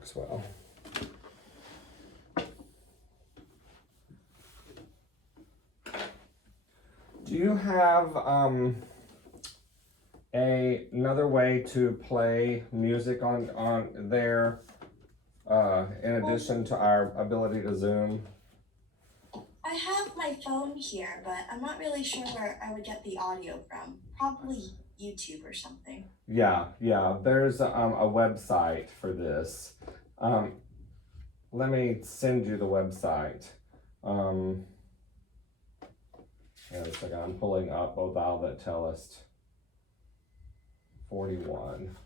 works well. Do you have another way to play music on there in addition to our ability to Zoom? I have my phone here, but I'm not really sure where I would get the audio from. Probably YouTube or something. Yeah, there's a website for this. Let me send you the website. Wait a second, I'm pulling up O Thou That Tellest 41.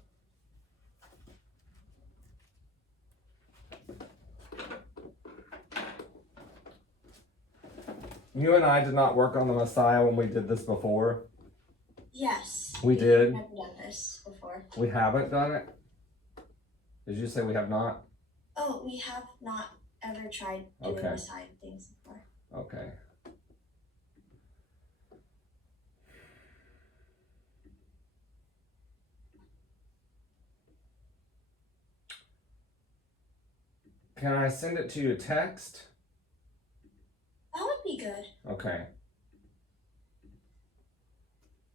You and I did not work on the Messiah when we did this before. Yes. We did. I've never done this before. We haven't done it? Did you say we have not? Oh, we have not ever tried doing Okay. Messiah things before. Okay. Can I send it to you text? That would be good. Okay.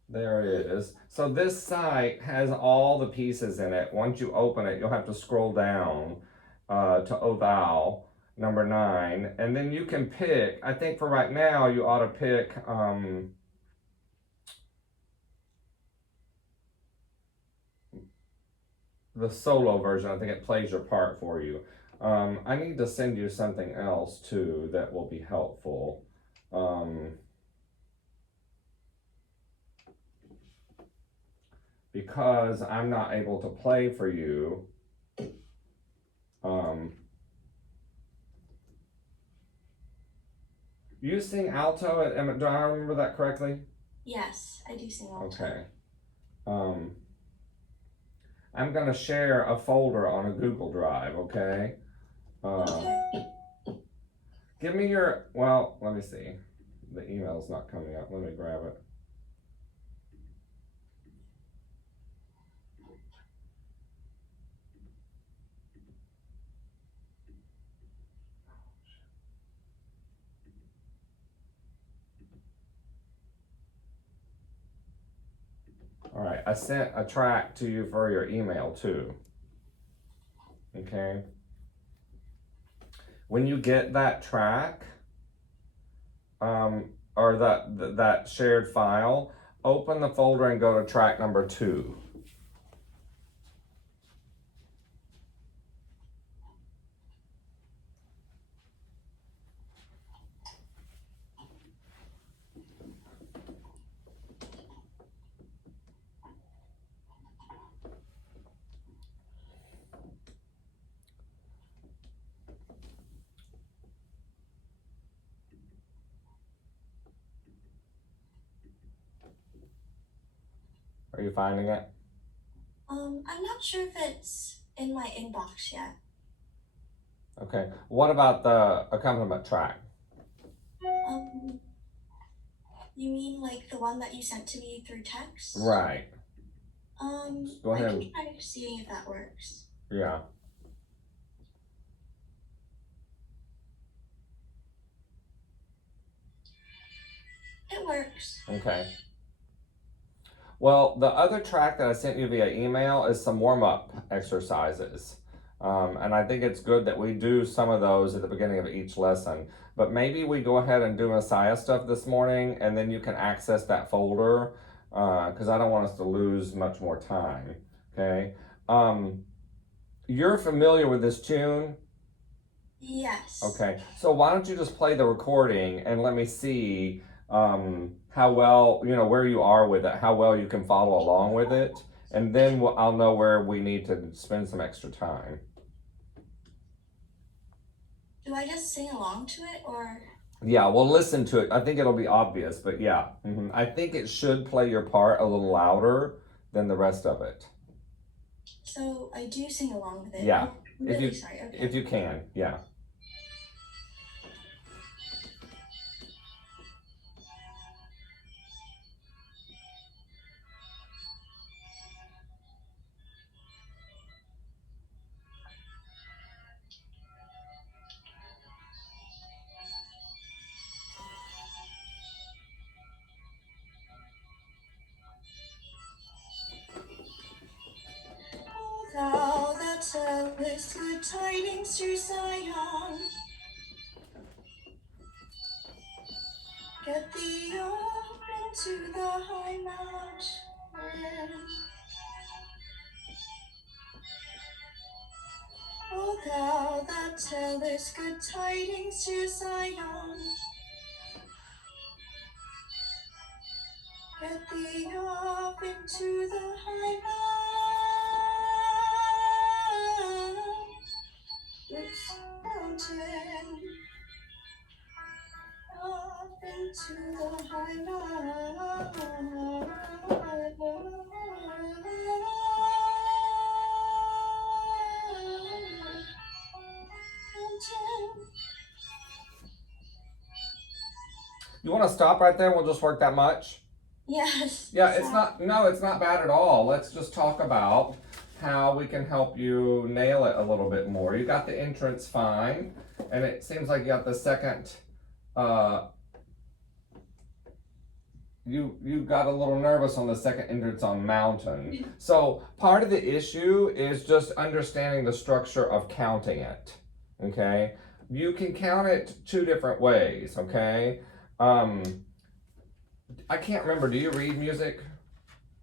There it is. So this site has all the pieces in it. Once you open it, you'll have to scroll down to O Thou, number 9. And then you can pick, I think for right now, you ought to pick the solo version. I think it plays your part for you. I need to send you something else too that will be helpful. Because I'm not able to play for you. You sing alto at Emmett. Do I remember that correctly? Yes, I do sing alto. Okay. I'm gonna share a folder on a Google Drive, okay? Okay. Give me your, well, let me see. The email's not coming up. Let me grab it. All right, I sent a track to you for your email too. Okay. When you get that track, or that shared file, open the folder and go to track number 2. Are you finding it? I'm not sure if it's in my inbox yet. Okay. What about the accompaniment track? You mean like the one that you sent to me through text? Right. Go ahead. I can try seeing if that works. Yeah. It works. Okay. Well, the other track that I sent you via email is some warm-up exercises. And I think it's good that we do some of those at the beginning of each lesson. But maybe we go ahead and do Messiah stuff this morning, and then you can access that folder, because I don't want us to lose much more time, okay? You're familiar with this tune? Yes. Okay, so why don't you just play the recording and let me see how well, where you are with it, how well you can follow along with it, and then I'll know where we need to spend some extra time. Do I just sing along to it, or? Yeah, well, listen to it. I think it'll be obvious, but yeah. I think it should play your part a little louder than the rest of it. So I do sing along with it? Yeah. I'm really sorry. Okay. If you can, yeah. this good tidings to Zion. Get thee up into the high mountain. O thou that tellest good tidings to Zion. Get thee up into the high mountain. Up into the high mountain. You want to stop right there? We'll just work that much. Yes. Yeah, it's not. No, it's not bad at all. Let's just talk about how we can help you nail it a little bit more. You got the entrance fine, and it seems like you got the second. You got a little nervous on the second entrance on mountain. So part of the issue is just understanding the structure of counting it. Okay, you can count it two different ways. Okay, I can't remember. Do you read music?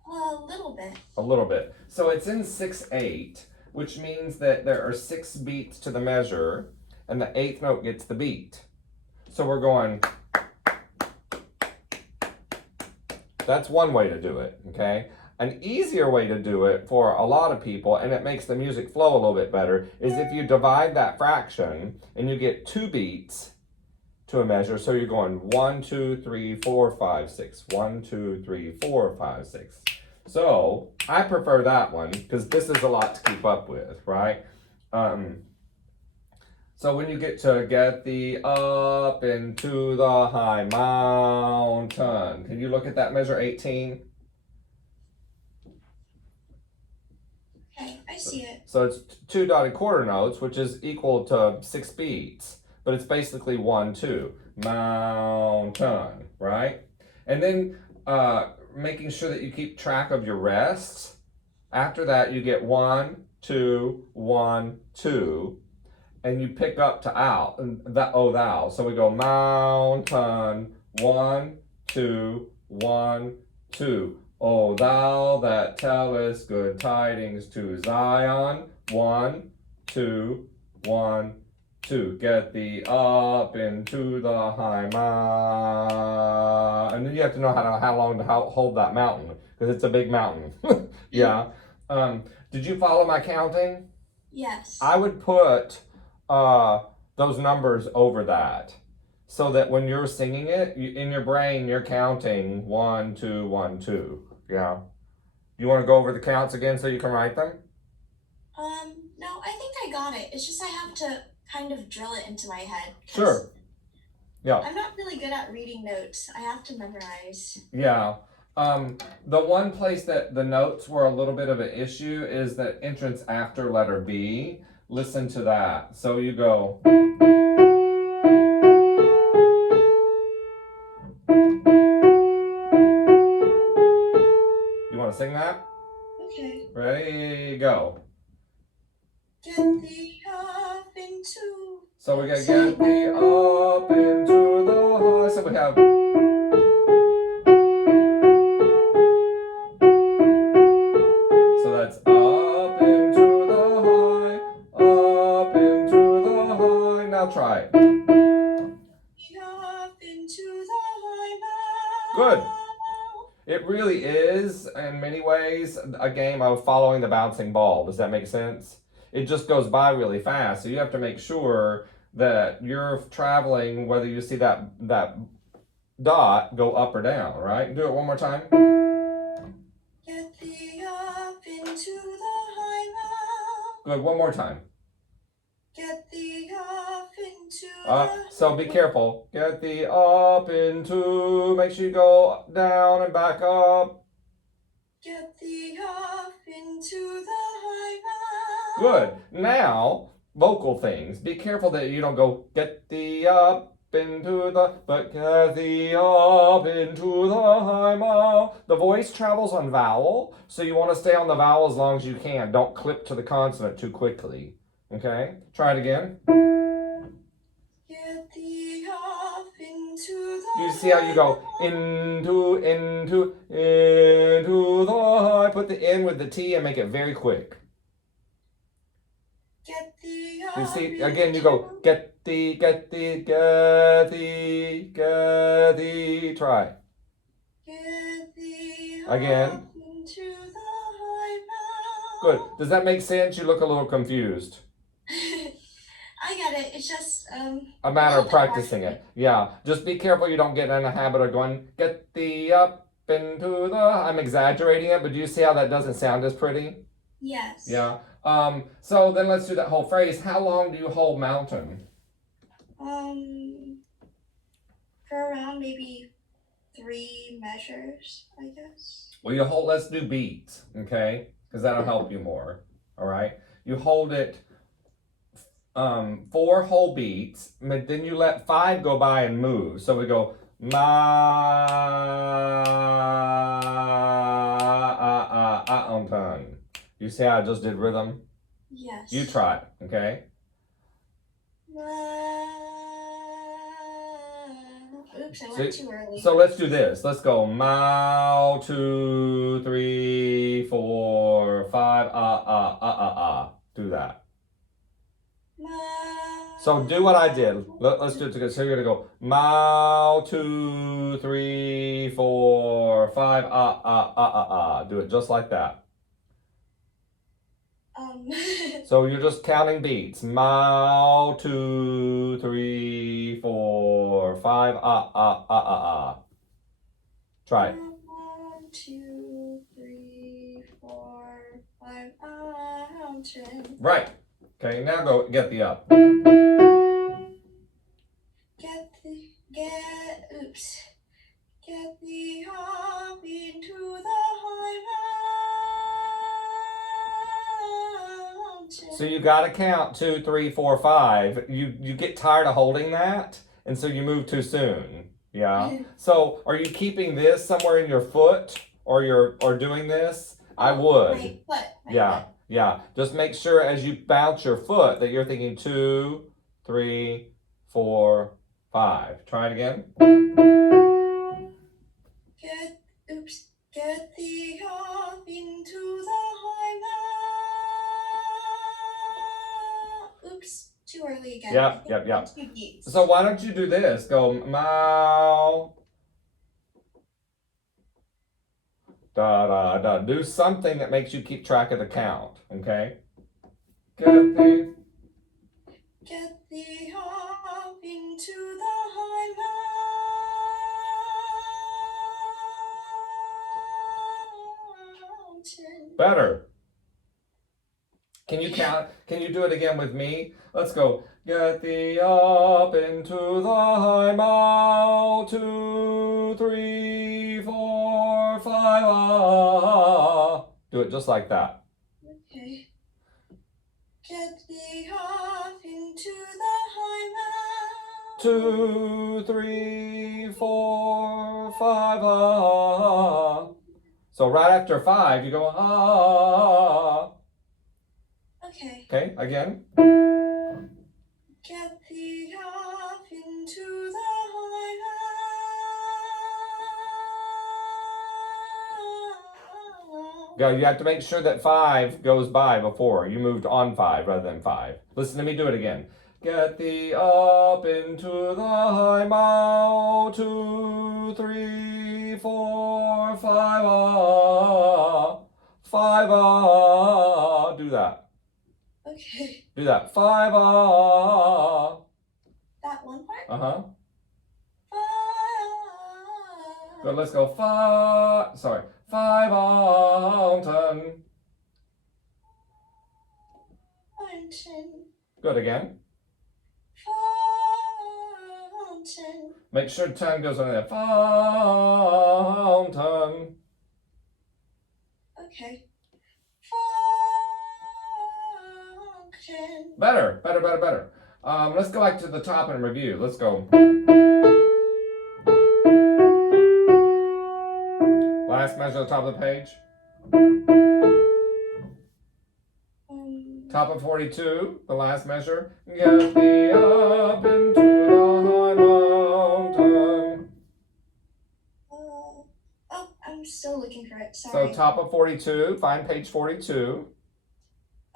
A little bit. A little bit. So it's in 6/8, which means that there are 6 beats to the measure, and the 8th note gets the beat. So we're going. That's one way to do it, okay? An easier way to do it for a lot of people, and it makes the music flow a little bit better, is if you divide that fraction and you get 2 beats to a measure. So you're going 1, 2, 3, 4, 5, 6. 1, 2, 3, 4, 5, 6. So I prefer that one because this is a lot to keep up with, right? So when you get thee up into the high mountain, can you look at that measure 18? Okay, I see it. So it's 2 dotted quarter notes, which is equal to 6 beats, but it's basically 1, 2, mountain, right? And then making sure that you keep track of your rests. After that, you get 1, 2, 1, 2. And you pick up to ow, that oh thou. So we go mountain, 1, 2, 1, 2. O thou that tellest good tidings to Zion, 1, 2, 1, 2. Get thee up into the high mountain. And then you have to know how long to hold that mountain because it's a big mountain. Yeah. Did you follow my counting? Yes. I would put those numbers over that so that when you're singing it in your brain you're counting 1, 2, 1, 2. Yeah, you want to go over the counts again so you can write them? No, I think I got it. It's just I have to kind of drill it into my head. Sure. Yeah. I'm not really good at reading notes. I have to memorize. Yeah. The one place that the notes were a little bit of an issue is the entrance after letter B. Listen to that. So you go. You want to sing that? Okay. Ready, go. Get thee up into. So we gotta get thee up into the high. So we have. So that's up into the high, up into the high. Now try it. Up into the high mountain. Good. It really is, in many ways, a game of following the bouncing ball. Does that make sense? It just goes by really fast. So you have to make sure that you're traveling, whether you see that dot go up or down, right? Do it one more time. Get thee up into the high mountain. Good, one more time. Get thee up into So be careful. Get thee up into, make sure you go down and back up. Get thee up into the high mountain. Good. Now, vocal things. Be careful that you don't go, get thee up into the, but get thee up into the high mountain. The voice travels on vowel, so you want to stay on the vowel as long as you can. Don't clip to the consonant too quickly. Okay, try it again. Get thee up into the You see how you go into the high. Put the N with the T and make it very quick. Get thee up You see, again, you go get thee, get thee, get thee, get thee. Try. Get thee Again. up into the high Good. Does that make sense? You look a little confused. I get it. It's just A matter of little bit hard practicing for me. it. Yeah. Just be careful you don't get in a habit of going, get thee up into the. I'm exaggerating it, but do you see how that doesn't sound as pretty? Yes. Yeah. So then let's do that whole phrase. How long do you hold mountain? For around maybe 3 measures, I guess. Well, you hold. Let's do beats, okay? Because that'll help you more. All right. You hold it 4 whole beats, but then you let 5 go by and move. So we go mountain. You see how I just did rhythm? Yes. You try it, okay? Oops, I went too early. So let's do this. Let's go. 2, 3, 4, 5. Do that. So do what I did. Let's do it together. So you're gonna go 2, 3, 4, 5. Do it just like that. So you're just counting beats. 2, 3, 4, 5. Try it. 1, 2, 3, 4, 5. Mountain. Right. Okay. Now go get the up. Get the up into the high mountain. So you gotta count 2, 3, 4, 5. You get tired of holding that, and so you move too soon. Yeah. So are you keeping this somewhere in your foot, or doing this? I would. My foot. Yeah. Yeah. Just make sure as you bounce your foot that you're thinking 2, 3, 4, 5. Try it again. Get thee up into the high mountain. Oops, too early again. Yep. So why don't you do this? Go da. Do something that makes you keep track of the count. Okay. Get thee up into the high mountain. Better. Can you count? Can you do it again with me? Let's go. Get thee up into the high mountain. 2, 3, 4, 5. Do it just like that. Okay. Get thee up into the high mountain. 2, 3, 4, 5. So right after 5, you go Okay. Okay, again. Get thee up into the high mountain. Go. You have to make sure that 5 goes by before you moved on 5 rather than 5. Listen to me do it again. Get thee up into the high mountain. 2, 3, 4, 5. 5. Do that. Okay. Do that. 5. That one part? Uh-huh. 5. Good, let's go 5. Sorry. 5 mountain. Good again. Fountain. Make sure tongue goes on there. Fountain. Okay. Fountain. Better. Let's go back to the top and review. Let's go. Last measure at the top of the page. Top of of 42, the last measure. Get thee up into the high mountain. Oh, I'm still looking for it. So Sorry. top of 42, find page 42.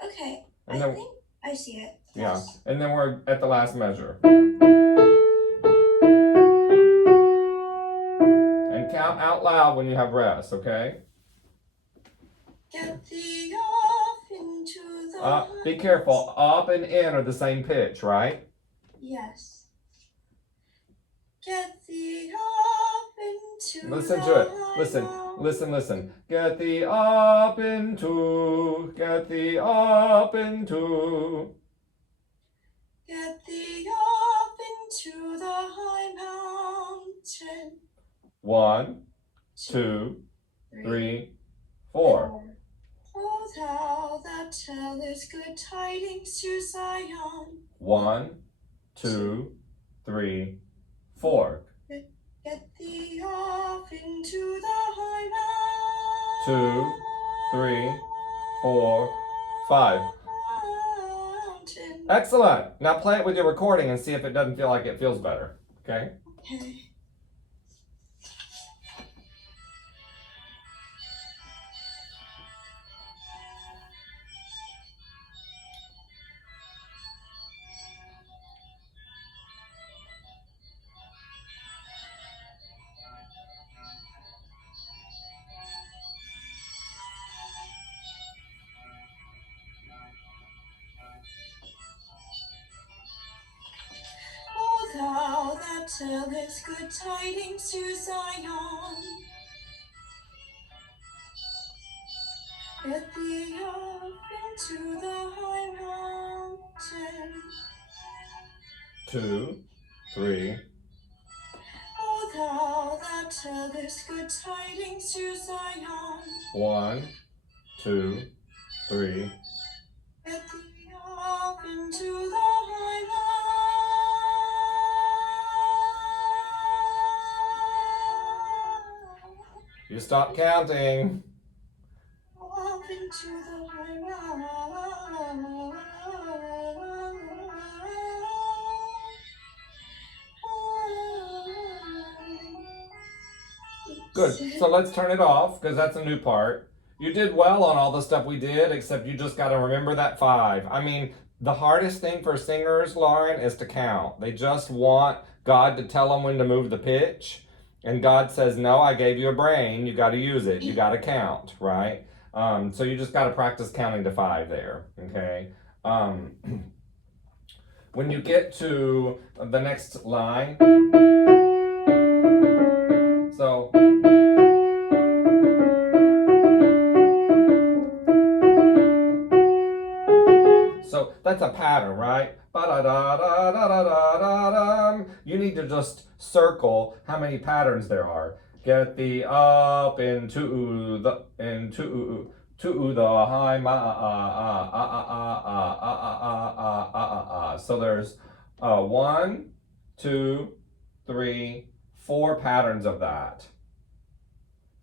Okay, And I then, think I see it. yeah, Yes. and then we're at the last measure. And count out loud when you have rest, okay? Get thee off into the Be careful, up and in are the same pitch, right? Yes. Get thee up into Listen the to it. high Listen, mountain. listen. Get thee up into, get thee up into. Get thee up into the high mountain. 1, 2, 3, 4. O thou that tellest good tidings to Zion. 1, 2, 3, 4. Get thee off into the high mountain. 2, 3, 4, 5. Mountain. Excellent. Now play it with your recording and see if it doesn't feel like it feels better. Okay? Okay. O thou that tellest good tidings to Zion. Get thee up into the high mountain. 2, 3. O thou that tellest good tidings to Zion. 1, 2, 3. Get thee up into the high mountain. You stop counting. Up into the high mountain. Good. So let's turn it off because that's a new part. You did well on all the stuff we did, except you just got to remember that 5. I mean, the hardest thing for singers, Lauren, is to count. They just want God to tell them when to move the pitch. And God says, no, I gave you a brain. You got to use it. You got to count, right? So you just got to practice counting to 5 there, okay? When you get to the next line, so that's a pattern, right? Ba-da-da-da-da-da-da-da. You need to just circle how many patterns there are. Get thee up into the high So there's 1, 2, 3, 4 patterns of that.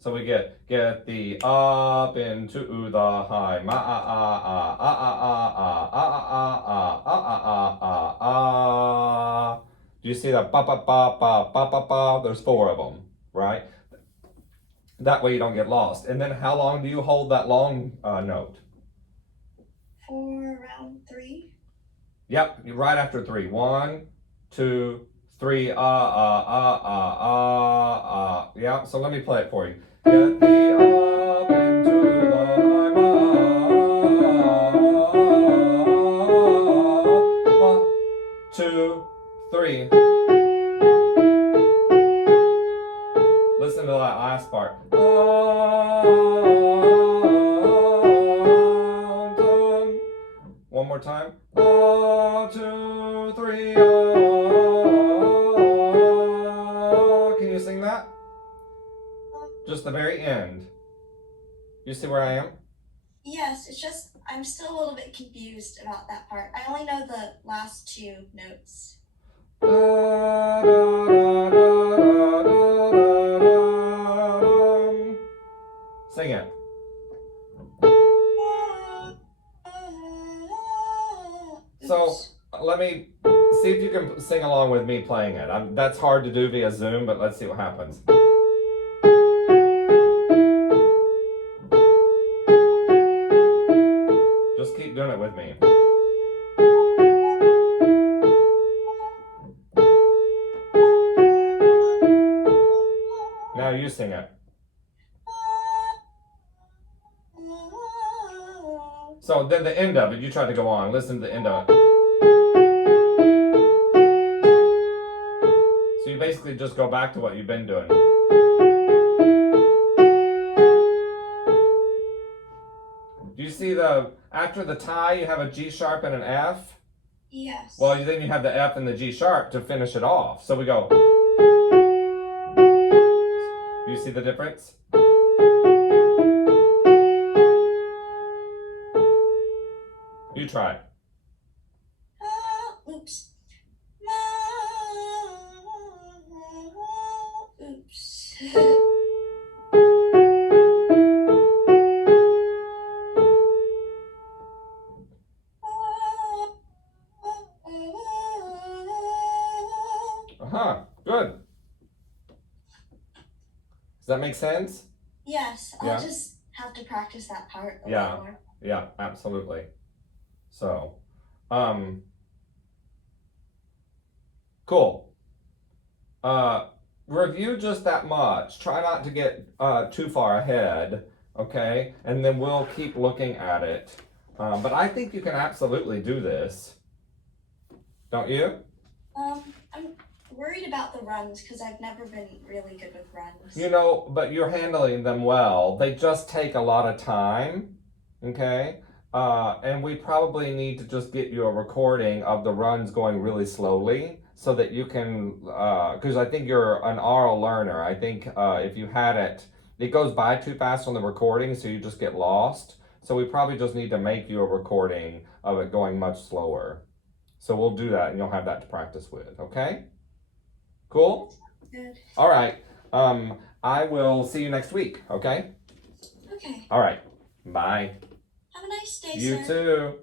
So we get thee up into the high Do you see that? Ba ba ba ba ba ba ba. There's 4 of them, right? That way you don't get lost. And then how long do you hold that long note? For round 3. Yep, right after 3. 1, 2, 3. Yeah. So let me play it for you. Get thee up into the high mountain. 1, 2, 3. Listen to that last part. One more time. 1, 2, 3. Can you sing that? Just the very end. You see where I am? Yes, it's just I'm still a little bit confused about that part. I only know the last 2 notes. Sing it. let me see if you can sing along with me playing it. That's hard to do via Zoom, but let's see what happens. Just keep doing it with me. Now you sing it. So then the end of it, you try to go on. Listen to the end of it. So you basically just go back to what you've been doing. Do you see after the tie, you have a G sharp and an F? Yes. Well, then you have the F and the G sharp to finish it off. So we go. You see the difference? You try. Oops. Oops. Good. Does that make sense? Yes, Yeah. I'll just have to practice that part a Yeah. little more. Yeah, absolutely. So, cool. Review just that much. Try not to get too far ahead, okay? And then we'll keep looking at it. But I think you can absolutely do this. Don't you? I'm worried about the runs because I've never been really good with runs. You know, but you're handling them well. They just take a lot of time, okay? And we probably need to just get you a recording of the runs going really slowly so that you can, because I think you're an oral learner. I think if you had it goes by too fast on the recording, so you just get lost. So we probably just need to make you a recording of it going much slower. So we'll do that and you'll have that to practice with, okay? Cool? Good. All right. I will see you next week, okay? Okay. All right. Bye. Have a nice day, You sir. too.